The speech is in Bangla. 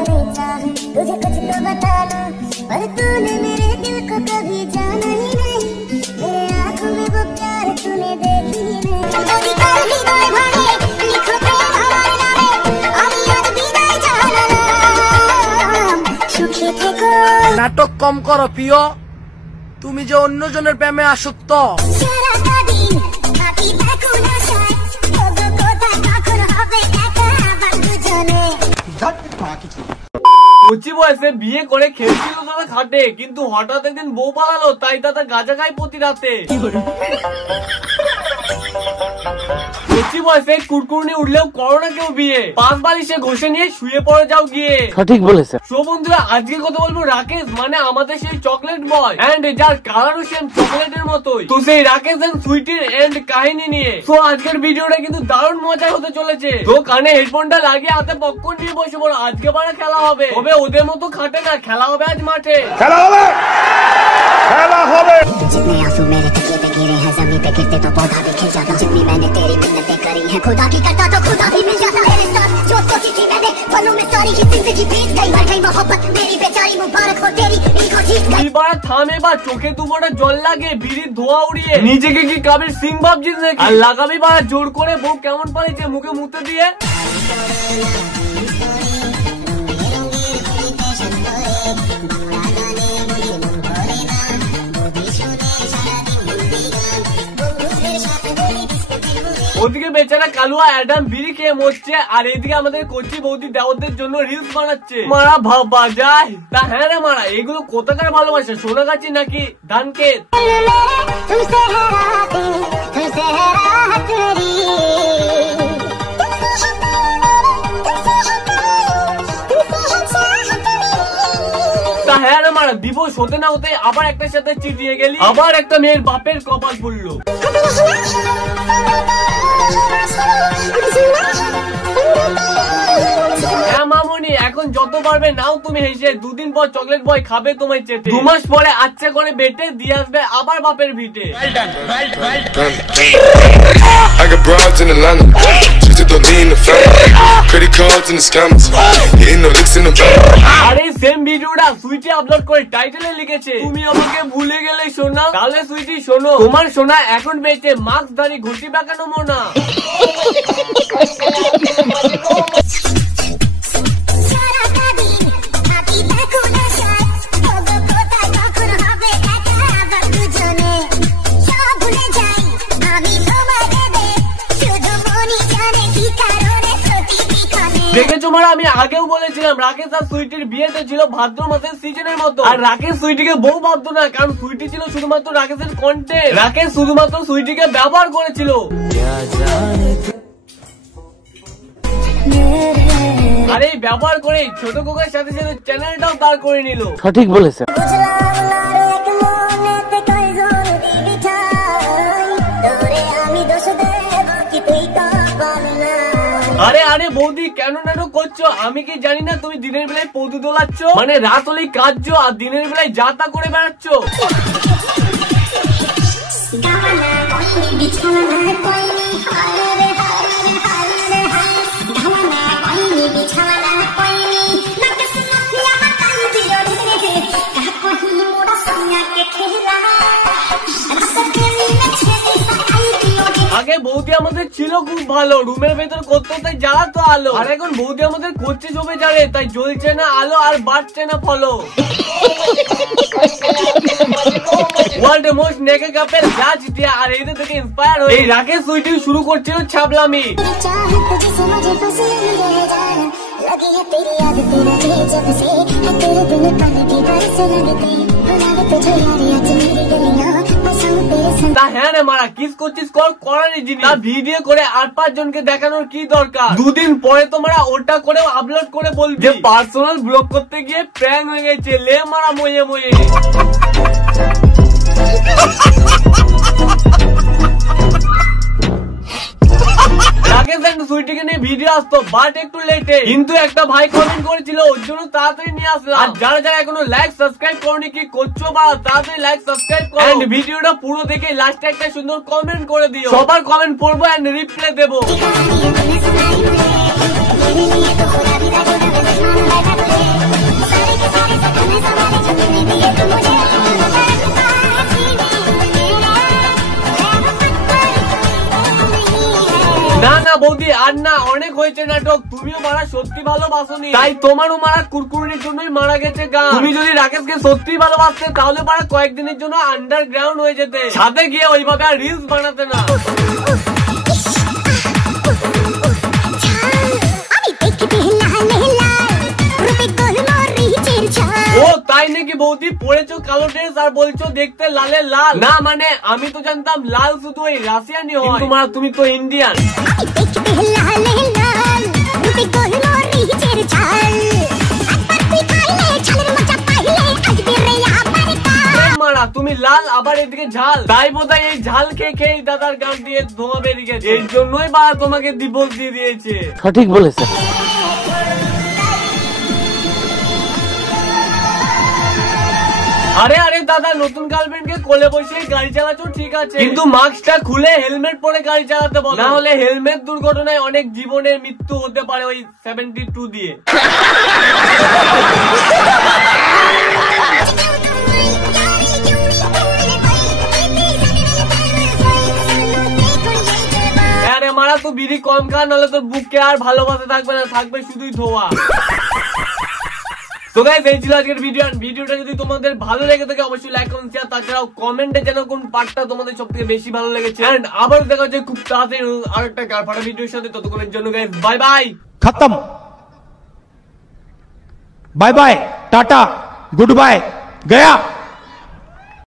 तुझे कुछ तो बताना, पर तूने मेरे दिल को कभी जाना ही नहीं। मेरे आँखों में वो प्यार तूने देखी ही नहीं। नाटक कम करो प्रिय, তুমি যে অন্যজনের প্রেমে আসক্ত। কচি বয়সে বিয়ে করে খেলছিল তারা খাটে, কিন্তু হঠাৎ একদিন বউ পালালো, তাই তাদের গাঁজা খাই প্রতি রাতে। কচি বয়সে কুড়কুড়নি উঠলেও করো না কেউ বিয়ে, 5 বালিশে ঘষে নিয়ে শুয়ে পড়ে যাও গিয়ে। সঠিক বলেছে। সো বন্ধুরা, আজকে কথা বলবো রাকেশ, মানে আমাদের সেই চকলেট বয় এন্ড যার কালারও সেম চকলেটের মতোই। তো সেই রাকেশ এন্ড সুইটির এন্ড কাহিনী নিয়ে। তো আজকের ভিডিওটা কিন্তু দারুণ মজার হতে চলেছে। তো কানে হেডফোনটা লাগিয়ে হাতে পপকর্ন নিয়ে বসে পড়ো, আজকে বারে খেলা হবে। তবে ওদের মতো খাটে না, খেলা হবে আজ মাঠে। খেলা হবে, খেলা হবে। जितने आंसू मेरे तकिए पे गिरे हैं, ज़मीन पे गिरते तो पौधा भी खिल जाता। जितनी मैंने तेरी मिन्नतें करी हैं, खुदा की करता तो खुदा भी मिल जाता। मेरे साथ जो सोची थी मैंने, पलों में सारी ही जिंदगी बीत गई। मर गई मोहब्बत मेरी बेचारी, मुबारक हो तेरी इनको जीत गई। এবার থামে বা চোখে দুবোটা জল লাগে, বিড়ির ধোয়া উড়িয়ে নিজেকে কি কাবির সিং ভাবছিস নাকি? আর লাগাবি বা জোর করে বউ কেমন পালিয়েছে মুখে মুতে দিয়ে। ওদিকে বেচারা কালুয়া অ্যাডাম বিড়ি খেয়ে মরছে, আর এদিকে আমাদের কচি বৌদি দেওয়ারদের জন্য রিলস বানাচ্ছে। মারা ভাবা যায় তা। হ্যাঁ রে মারা, এগুলো কোথাকার ভালোবাসা, সোনাগাছি নাকি ধানক্ষেত? হ্যাঁ রে মারা, দিবস হতে না হতে আবার একটার সাথে চিটিয়ে গেলি, আবার একটা মেয়ের বাপের কপাল পড়লো। হ্যাঁ মামনি, এখন যত পারবে নাও তুমি হেসে, 2 দিন পর চকলেট বয় খাবে তোমায় চেটে, 2 মাস পরে আচ্ছা করে বেটে দিয়ে আসবে আবার বাপের ভিটে। I got broads in Atlanta, just to lean the family, credit cards and the scammers, getting no licks in the bank. আরে সেম ভিডিওটা সুইটি আপলোড করে টাইটেলে লিখেছে, তুমি আমাকে ভুলে গেলে সোনা। তাহলে সুইটি শোনো, তোমার সোনা এখন বেঁচে মাস্ক দাড়ি ঘুটি বাঁকানো মোনা। দেখেছো মারা, আমি আগেও বলেছিলাম রাকেশ আর সুইটির বিয়েতে ছিল ভাদ্র মাসের সিজনের মতো। আর রাকেশ সুইটিকে বউ ভাবতো না, কারণ সুইটি ছিল শুধুমাত্র রাকেশের কন্টেন্ট। রাকেশ শুধুমাত্র সুইটিকে ব্যবহার করেছিল। আর এই ব্যবহার করে ছোট কোকার সাথে সাথে চ্যানেলটাও দাঁড় করে নিল। সঠিক বলেছে। আরে আরে বৌদি, কেন নাটক করছো? আমি কি জানি না তুমি দিনের বেলায় পৌধু দোলাচ্ছ, মানে রাত হলেই কাজছো আর দিনের বেলায় যা তা করে বেড়াচ্ছ। আগে বৌদি আমাদের ছিল খুব ভালো, রুমের ভেতর করতো তাই জ্বালাতো আলো। আর এখন বৌদি আমাদের করছে জমে যাবে, তাই জ্বলছে না আলো আর বাড়ছে না ফলো। ওয়ার্ল্ড মোস্ট নেকেড কাপের জাজ দিয়া, আর এদের থেকে ইন্সপায়ার হয়ে এই রাকেশ সুইটি শুরু করছিল ছাবলামি। তা হ্যাঁ রে মারা, কিস করছিস কর, করারই জিনিস। ভিডিও করে 8-5 জনকে দেখানোর কি দরকার? 2 দিন পরে তোমরা ওটা করেও আপলোড করে বলবি যে পার্সোনাল ব্লগ করতে গিয়ে প্র্যাঙ্ক হয়ে গেছে, লে মারা ময়ে ময়ে। রাকেশ এন্ড সুইটিকে নিয়ে ভিডিও আসতো, বাট একটু লেটে, কিন্তু একটা ভাই কমেন্ট করেছিল ওর জন্য তাড়াতাড়ি নিয়ে আসলাম। আর যারা যারা এখনো লাইক সাবস্ক্রাইব করনি কি করছো বা তাড়াতাড়ি লাইক সাবস্ক্রাইব করো এন্ড ভিডিওটা পুরো দেখে লাস্টে একটা সুন্দর কমেন্ট করে দিও। সবার কমেন্ট পড়বো এন্ড রিপ্লাই দেবো। মারা সত্যি ভালোবাসোনি, তাই তোমারও মারা কুরকুরির জন্যই মারা গেছে গান। তুমি যদি রাকেশকে সত্যি ভালোবাসতে তাহলে মারা কয়েকদিনের জন্য আন্ডারগ্রাউন্ড হয়ে যেতে, সাথে গিয়ে ওইভাবে আর রিলস বানাতে না। ও তাই নাকি বৌদি, পড়েছো কালো ড্রেস আর বলছো দেখতে লালে লাল? না মানে আমি তো জানতাম লাল শুধু ওই রাশিয়ানই হয়, তোমার তুমি তো ইন্ডিয়ান। মারা তুমি লাল আবার এদিকে ঝাল, তাই বোধহয় এই ঝাল খেয়ে খেয়ে দাদার গান দিয়ে ধোঁয়া বেরিয়ে গেছে, এই জন্যই বা তোমাকে ডিভোর্স দিয়ে দিয়েছে। সঠিক বলেছে। আরে আরে দাদা, নতুন গার্লফ্রেন্ডকে কোলে বসে গাড়ি চালাচ্ছ ঠিক আছে, কিন্তু মাস্কটা খুলে হেলমেট পরে গাড়ি চালাতে বলো, না হলে হেলমেট দুর্ঘটনায় অনেক জীবনের মৃত্যু হতে পারে ওই 72 দিয়ে। আরে মারা তো বিড়ি কম খা, নাহলে তোর বুকে আর ভালোবাসা থাকবে না, থাকবে শুধুই ধোয়া। তো গাইস এই ছিল আজকের ভিডিও। ভিডিওটা যদি তোমাদের ভালো লেগে থাকে অবশ্যই লাইক কমেন্ট শেয়ার, তাছাড়াও কমেন্টে যেন কোন পার্টটা তোমাদের সবথেকে বেশি ভালো লেগেছে। এন্ড আবার দেখা হচ্ছে খুব তাড়াতাড়ি আরেকটা গারফাটা ভিডিওর সাথে। ততক্ষণের জন্য গাইস বাই বাই, खत्म, bye bye, tata, goodbye, गया।